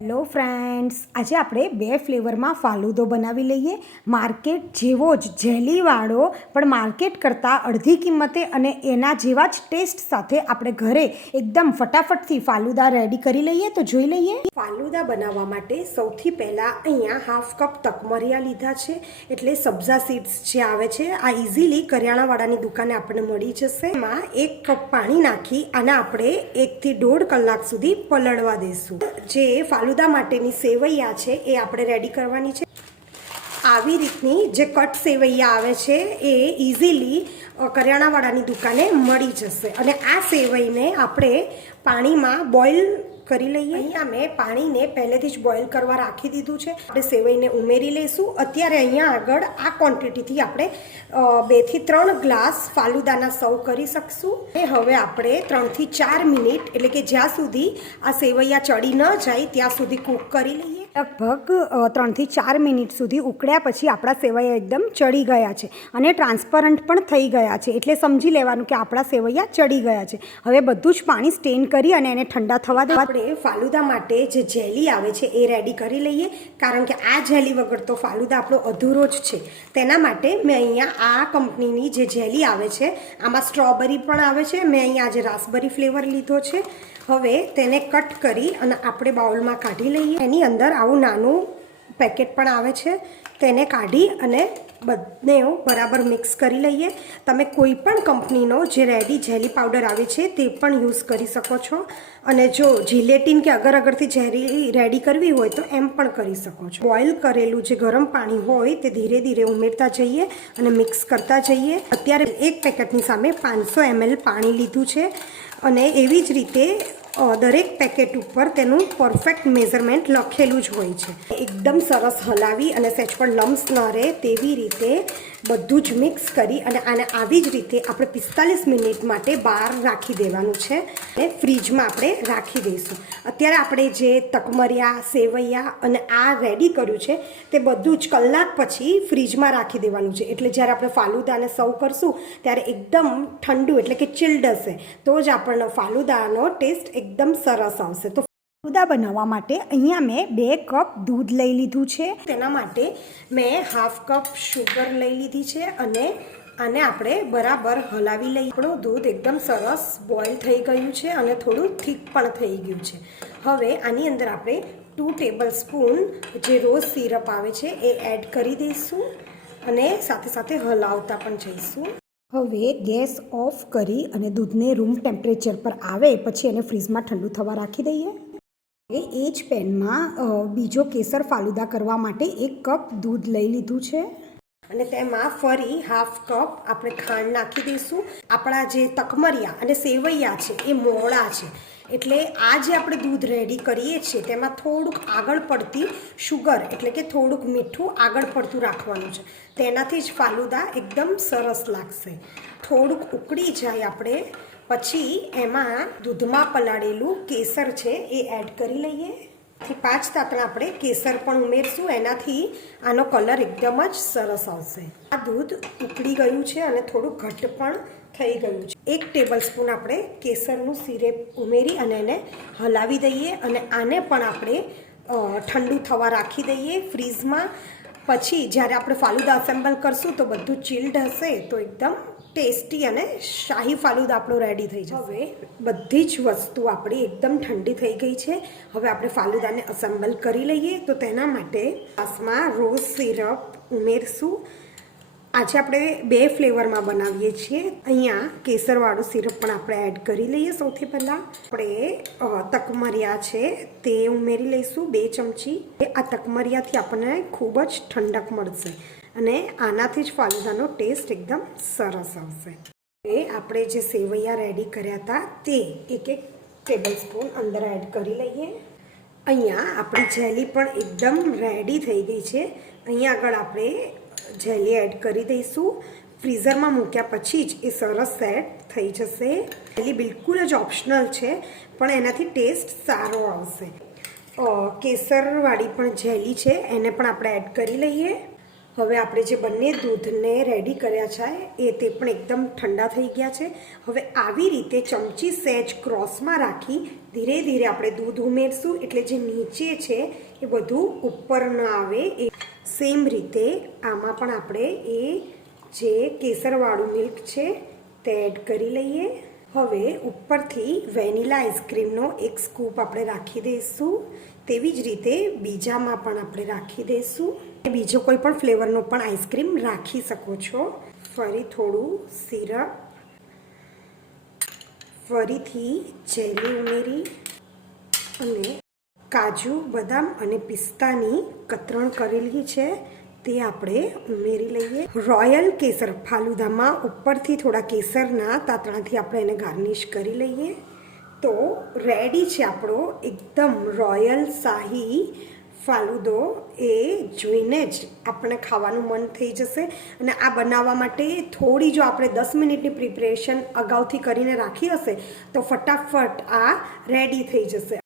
Hello friends, આજે આપણે બે ફ્લેવરમાં ફાલુદો બનાવી લઈએ. માર્કેટ જેવો જ જેલીવાળો, પણ માર્કેટ કરતાં અડધી કિંમતે અને એના જેવા જ ટેસ્ટ સાથે આપણે ઘરે એકદમ ફટાફટથી ફાલુદા રેડી કરી લઈએ. તો જોઈ લઈએ. ફાલુદા બનાવવા માટે સૌથી પહેલાં અહીંયા હાફ કપ તકમરિયા લીધા છે, એટલે સબ્ઝા સીડ્સ જે આવે છે આ ઇઝીલી કરિયાણાવાળાની દુકાને આપણને મળી જશે. એમાં 1 કપ પાણી નાખી અને આપણે 1 થી 1.5 કલાક સુધી પલળવા દઈશું. જે ફાલુદા માટેની સેવૈયા છે એ આપણે રેડી કરવાની છે. આવી રીતની જે કટ સેવૈયા આવે છે એ ઇઝીલી કરિયાણાવાળાની દુકાને મળી જશે. અને આ સેવઈને આપણે પાણીમાં બોઇલ કરી લઈએ. અહીંયા મેં પાણીને પહેલેથી જ બોઇલ કરવા રાખી દીધું છે. આપણે સેવઈને ઉમેરી લઈશું. અત્યારે અહીંયા આગળ આ ક્વોન્ટિટીથી આપણે 2 થી 3 ગ્લાસ ફાલુદાના સર્વ કરી શકશું. એ હવે આપણે 3 થી 4 મિનિટ, એટલે કે જ્યાં સુધી આ સેવૈયા ચડી ન જાય ત્યાં સુધી કૂક કરી લઈએ. લગભગ 3 થી 4 મિનિટ સુધી ઉકળ્યા પછી આપણા સેવૈયા એકદમ ચડી ગયા છે અને ટ્રાન્સપરન્ટ પણ થઈ ગયા છે, એટલે સમજી લેવાનું કે આપણા સેવૈયા ચડી ગયા છે. હવે બધું જ પાણી સ્ટેન કરી અને એને ઠંડા થવા દે. આપણે ફાલુદા માટે જે જેલી આવે છે એ રેડી કરી લઈએ, કારણ કે આ જેલી વગર તો ફાલુદા આપણો અધૂરો જ છે. તેના માટે મેં અહીંયા આ કંપનીની જે જેલી આવે છે, આમાં સ્ટ્રોબેરી પણ આવે છે. મેં અહીંયા આજે રાસબેરી ફ્લેવર લીધો છે. હવે તેને કટ કરી અને આપણે બાઉલમાં કાઢી લઈએ. એની અંદર આવું નાનું પેકેટ પણ આવે છે, તેને કાઢી અને બંને બરાબર મિક્સ કરી લઈએ. તમે કોઈ પણ કંપનીનો જે રેડી જેલી પાવડર આવે છે તે પણ યુઝ કરી શકો છો. અને જો જિલેટીન કે અગર અગરથી જેલી રેડી કરવી હોય તો એમ પણ કરી શકો છો. બોઇલ કરેલું જે ગરમ પાણી હોય તે ધીરે ધીરે ઉમેરતા જઈએ અને મિક્સ કરતા જઈએ. અત્યારે એક પેકેટની સામે 500 ml પાણી લીધું છે અને એવી જ રીતે દરેક પેકેટ ઉપર તેનું પરફેક્ટ મેઝરમેન્ટ લખેલું જ હોય છે. એકદમ સરસ હલાવી અને સહેજ પણ લમ્સ ન રહે તેવી રીતે બધું જ મિક્સ કરી અને આને આવી જ રીતે આપણે 45 મિનિટ માટે બહાર રાખી દેવાનું છે અને ફ્રીજમાં આપણે રાખી દઈશું. અત્યારે આપણે જે તકમરિયા, સેવૈયા અને આ રેડી કર્યું છે તે બધું જ કલાક પછી ફ્રીજમાં રાખી દેવાનું છે. એટલે જ્યારે આપણે ફાલુદાને સર્વ કરશું ત્યારે એકદમ ઠંડુ, એટલે કે ચિલ્ડ હશે, તો જ આપણને ફાલુદાનો ટેસ્ટ એકદમ સરસ આવશે. તો ફાલુદા બનાવવા માટે અહીંયા મેં 2 કપ દૂધ લઈ લીધું છે. તેના માટે મેં હાફ કપ શુગર લઈ લીધી છે અને આને આપણે બરાબર હલાવી લઈએ. આપણું દૂધ એકદમ સરસ બોઇલ થઈ ગયું છે અને થોડું થીક પણ થઈ ગયું છે. હવે આની અંદર આપણે 2 ટેબલ સ્પૂન જે રોઝ સિરપ આવે છે એ એડ કરી દઈશું અને સાથે સાથે હલાવતા પણ જઈશું. હવે ગેસ ઓફ કરી અને દૂધને રૂમ ટેમ્પરેચર પર આવે પછી એને ફ્રીઝમાં ઠંડુ થવા રાખી દઈએ. એ જ પેનમાં બીજો કેસર ફાલુદા કરવા માટે 1 કપ દૂધ લઈ લીધું છે અને તેમાં ફરી હાફ કપ આપણે ખાંડ નાખી દઈશું. આપણા જે તકમરિયા અને સેવૈયા છે એ મોળા છે, એટલે આ જે આપણે દૂધ રેડી કરીએ છીએ તેમાં થોડુંક આગળ પડતી શુગર, એટલે કે થોડુંક મીઠું આગળ પડતું રાખવાનું છે. તેનાથી જ ફાલુદા એકદમ સરસ લાગશે. થોડુંક ઉકળી જાય આપણે પછી એમાં દૂધમાં પલાળેલું કેસર છે એ એડ કરી લઈએ. 5 તાતણા આપણે કેસર પણ ઉમેરશું, એનાથી આનો કલર એકદમ જ સરસ આવશે. આ દૂધ ઉકળી ગયું છે અને થોડું ઘટ્ટ પણ થઈ ગયું છે. 1 ટેબલ સ્પૂન આપણે કેસરનું સિરપ ઉમેરી અને એને હલાવી દઈએ અને આને પણ આપણે ઠંડુ થવા રાખી દઈએ ફ્રીઝમાં. પછી જ્યારે આપણે ફાલુદા અસેમ્બલ કરશું તો બધું ચિલ્ડ હશે, તો એકદમ ટેસ્ટી અને શાહી ફાલુદા આપણો રેડી થઈ જશે. હવે બધી જ વસ્તુ આપણી એકદમ ઠંડી થઈ ગઈ છે. હવે આપણે ફાલુદાને અસેમ્બલ કરી લઈએ. તો તેના માટે ગ્લાસમાં રોઝ સિરપ ઉમેરશું. આજે આપણે 2 ફ્લેવરમાં બનાવીએ છીએ. અહીંયા કેસરવાળું સિરપ પણ આપણે એડ કરી લઈએ. સૌથી પહેલાં આપણે તકમરિયા છે તે ઉમેરી લઈશું 2 ચમચી. આ તકમરિયાથી આપણને ખૂબ જ ઠંડક મળશે અને આનાથી જ ફાલુદાનો ટેસ્ટ એકદમ સરસ આવશે. એ આપણે જે સેવૈયા રેડી કર્યા હતા તે 1 ટેબલ સ્પૂન અંદર એડ કરી લઈએ. અહીંયા આપણી જેલી પણ એકદમ રેડી થઈ ગઈ છે. અહીંયા આગળ આપણે જેલી એડ કરી દઈશું. ફ્રીઝરમાં મૂક્યા પછી જ એ સરસ સેટ થઈ જશે. જેલી બિલકુલ જ ઓપ્શનલ છે, પણ એનાથી ટેસ્ટ સારો આવશે. કેસરવાળી પણ જેલી છે એને પણ આપણે એડ કરી લઈએ. હવે આપણે જે બંને દૂધને રેડી કર્યા છે તે પણ એકદમ ઠંડા થઈ ગયા છે. હવે આવી રીતે ચમચી સહેજ ક્રોસમાં રાખી ધીરે ધીરે આપણે દૂધ ઉમેરશું, એટલે જે નીચે છે એ બધું ઉપર ન આવે. એ સેમ રીતે આમાં પણ આપણે એ જે કેસરવાળું મિલ્ક છે તે એડ કરી લઈએ. હવે ઉપરથી વેનીલા આઈસ્ક્રીમનો એક સ્કૂપ આપણે રાખી દઈશું. તેવી જ રીતે બીજામાં પણ આપણે રાખી દઈશું. બીજો કોઈ પણ ફ્લેવરનો પણ આઈસ્ક્રીમ રાખી શકો છો. ફરી થોડું સિરપ, ફરીથી જેલી ઉમેરી અને કાજુ, બદામ અને પિસ્તાની કતરણ કરેલી છે તે આપણે ઉમેરી લઈએ. રોયલ કેસર ફાલુદામાં ઉપરથી થોડા કેસરના તાતણાથી આપણે એને ગાર્નિશ કરી લઈએ. તો રેડી છે આપણો એકદમ રોયલ શાહી ફાલુદો. એ જોઈને જ આપણે ખાવાનું મન થઈ જશે. અને આ બનાવવા માટે થોડી જો આપણે 10 મિનિટની પ્રિપરેશન અગાઉથી કરીને રાખી હશે તો ફટાફટ આ રેડી થઈ જશે.